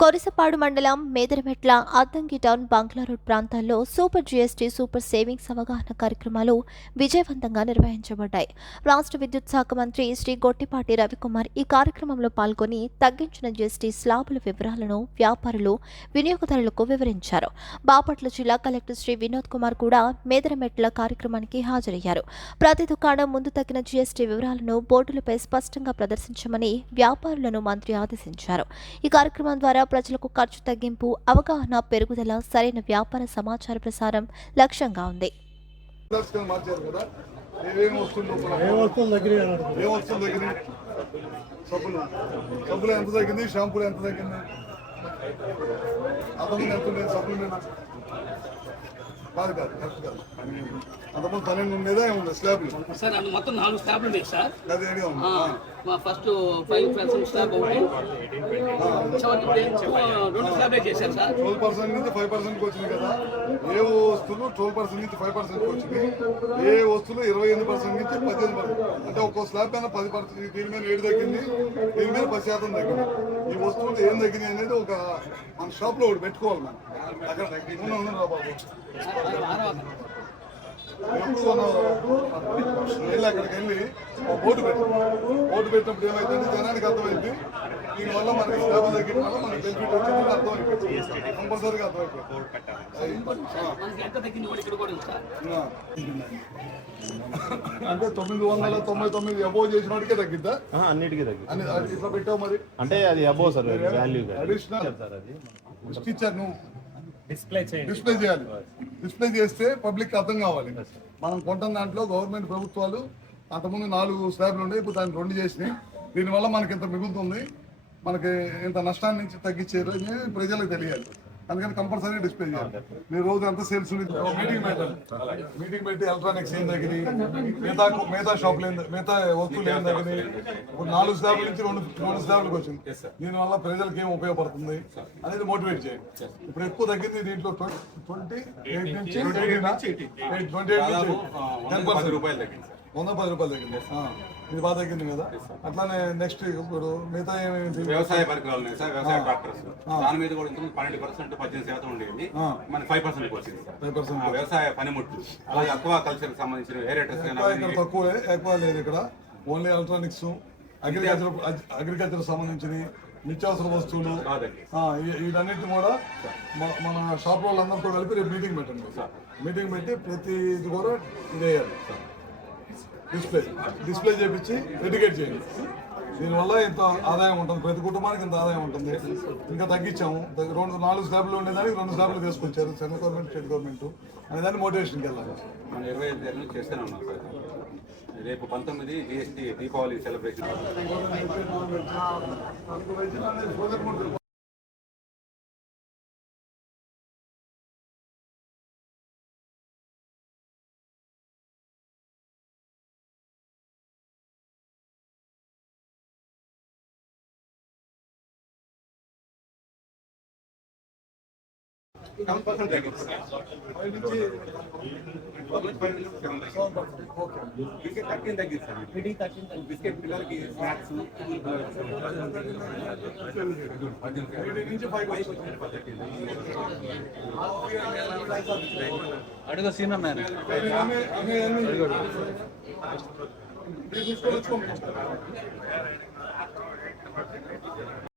కొరిసపాడు మండలం Medarametla Addanki town bungalow road ప్రాంతాల్లో super GST super savings అవగాహన కార్యక్రమాలు విజయవంతంగా నిర్వహించబడ్డాయి. రాష్ట్ర విద్యుత్ శాఖ మంత్రి శ్రీ గొట్టిపాటి రవికుమార్ ఈ కార్యక్రమంలో పాల్గొని తగ్గించిన జీఎస్టీ స్లాబుల వివరాలను వ్యాపారులు వినియోగదారులకు వివరించారు. బాపట్ల జిల్లా కలెక్టర్ శ్రీ వినోద్ కుమార్ కూడా మేదరమెట్ల కార్యక్రమానికి హాజరయ్యారు. ప్రతి దుకాణం ముందు తగిన జీఎస్టీ వివరాలను బోర్డులపై స్పష్టంగా ప్రదర్శించమని వ్యాపారులను మంత్రి ఆదేశించారు. ఈ కార్యక్రమం ద్వారా ప్రజలకు ఖర్చు తగ్గింపు అవగాహన పెరుగుదల సరైన వ్యాపార సమాచార ప్రసారం లక్ష్యంగా ఉంది. సబ్బులు. సబ్బులు ఎంత తగ్గింది? షాంపూలు ఎంత తగ్గింది? అంతకుముందు ఎంత ఉండేది సబ్బులు మీద? కాదు కాదు కరెక్ట్ కాదు. అంతకుముందు పన్నెండు ఉండేదా? ఏముంది? స్లాబ్లు. మొత్తం నాలుగు స్లాబ్లు ఉన్నాయి సార్. అది ఏడిగా ఉంది. మా ఫస్ట్ ఫైవ్ పర్సెంట్ స్లాబ్ ఒకటి రెండు స్లాబ్లే చేశారు సార్ ట్వెల్వ్ పర్సెంట్ నుంచి ఫైవ్ పర్సెంట్కి వచ్చింది కదా ఏ వస్తువులు ట్వెల్వ్ పర్సెంట్ నుంచి ఫైవ్ పర్సెంట్కి వచ్చింది ఏ వస్తువులు ఇరవై ఎనిమిది పర్సెంట్ నుంచి పద్దెనిమిది పర్సెంట్ అంటే ఒక్కో స్లాబ్ పైన పది పర్సెంట్ దీని మీద ఏడు తగ్గింది దీని మీద పది శాతం తగ్గింది ఈ వస్తువులు ఏం తగ్గింది అనేది ఒక మన షాప్లో ఒకటి పెట్టుకోవాలి మనం అక్కడ బాబు? వెళ్ళి అక్కడికి వెళ్ళి పెట్టు. బోర్డు పెట్టినప్పుడు ఏమైందంటే జనానికి అర్థమైంది దీనివల్ల మనకి స్లాబ్ తగ్గిన వల్ల మనకి బెనిఫిట్ వచ్చింది అర్థమైపోయింది. కంపల్సరీగా అర్థమైపోయింది. అంటే తొమ్మిది వందల తొంభై తొమ్మిది అబోవ్ చేసిన వాడికే తగ్గిద్దా? అన్నిటికీ తగ్గి అని అది ఇట్లా పెట్టావు మరి? అంటే అది అబో సార్ వాల్యూ అడిషనల్ సార్ అది. డిస్ప్లే చేయాలి. డిస్ప్లే చేస్తే పబ్లిక్ అర్థం కావాలి. మనం కొంటున్న దాంట్లో గవర్నమెంట్ ప్రభుత్వాలు అంతకుముందు నాలుగు స్లాబ్లు ఉండే ఇప్పుడు దాన్ని రెండు చేసినాయి. దీనివల్ల మనకి ఇంత మిగులుతుంది మనకి ఇంత నష్టాన్ని నుంచి తగ్గించారు అని ప్రజలకు తెలియాలి. అందుకని కంపల్సరీ డిస్ప్లే చేయాలి. మీరు రోజు ఎంత సేల్స్ మీటింగ్ పెట్టాలి మీటింగ్ పెట్టి ఎలక్ట్రానిక్స్ ఏం తగ్గినాయి మిగతా మిగతా షాపులు ఏం మిగతా వస్తువులు ఏం తగ్గినాయి ఇప్పుడు నాలుగు స్లాబ్ల నుంచి రెండు రెండు స్లాబ్లకు వచ్చింది. దీనివల్ల ప్రజలకు ఏం ఉపయోగపడుతుంది అనేది మోటివేట్ చేయండి ఇప్పుడు ఎక్కువ తగ్గింది దీంట్లో ట్వంటీ ఎయిట్ నుంచి ట్వంటీ ఎయిట్ నుంచి టెన్ పర్సెంట్ రూపాయలు తగ్గింది వంద పది రూపాయలు తగ్గింది ఇది బాగా తగ్గింది కదా. అట్లానే నెక్స్ట్ ఇప్పుడు మిగతా ఏమైంది వ్యవసాయ పరికరాలు ఉన్నాయి సార్ వ్యవసాయ ట్రాక్టర్స్ దాని మీద కూడా ఇంతకుముందు పన్నెండు పర్సెంట్ పద్దెనిమిది శాతం ఉండేది ఆ. మనకి ఫైవ్ పర్సెంట్ వచ్చింది ఫైవ్ పర్సెంట్ వ్యవసాయ పనిముట్లు. అలాగే అక్వా కల్చర్ సంబంధించిన ఏరేటర్స్ తక్కువే ఎక్కువ లేదు ఇక్కడ. ఓన్లీ ఎలక్ట్రానిక్స్ అగ్రికల్చర్ అగ్రికల్చర్ సంబంధించినవి నిత్యావసర వస్తువులు. వీటన్నిటిని కూడా మన- మన షాప్ వాళ్ళందరితో కలిపి రేపు మీటింగ్ పెట్టండి. మీటింగ్ పెట్టి ప్రతి ఇది కూడా ఇది వేయాలి డిస్ప్లే డిస్ప్లే చేపించి ఎడ్యుకేట్ చేయండి. దీనివల్ల ఇంత ఆదాయం ఉంటుంది. ప్రతి కుటుంబానికి ఇంత ఆదాయం ఉంటుంది. ఇంకా తగ్గించాము. రెండు నాలుగు స్లాబ్లు ఉండేదానికి రెండు స్లాబ్లు తీసుకొచ్చారు. Central government state government. అనేదాన్ని మోటివేషన్కి వెళ్ళాలి మనం ఇరవై ఐదు నుంచి చేస్తూనే రేపు పంతొమ్మిది GST Deepavali celebration. Seven percent తగ్గింది థర్టీన్ తగ్గింది సార్. బిస్కెట్ పిల్లలకి స్నాక్స్ అడుగు సీన్ అన్నారు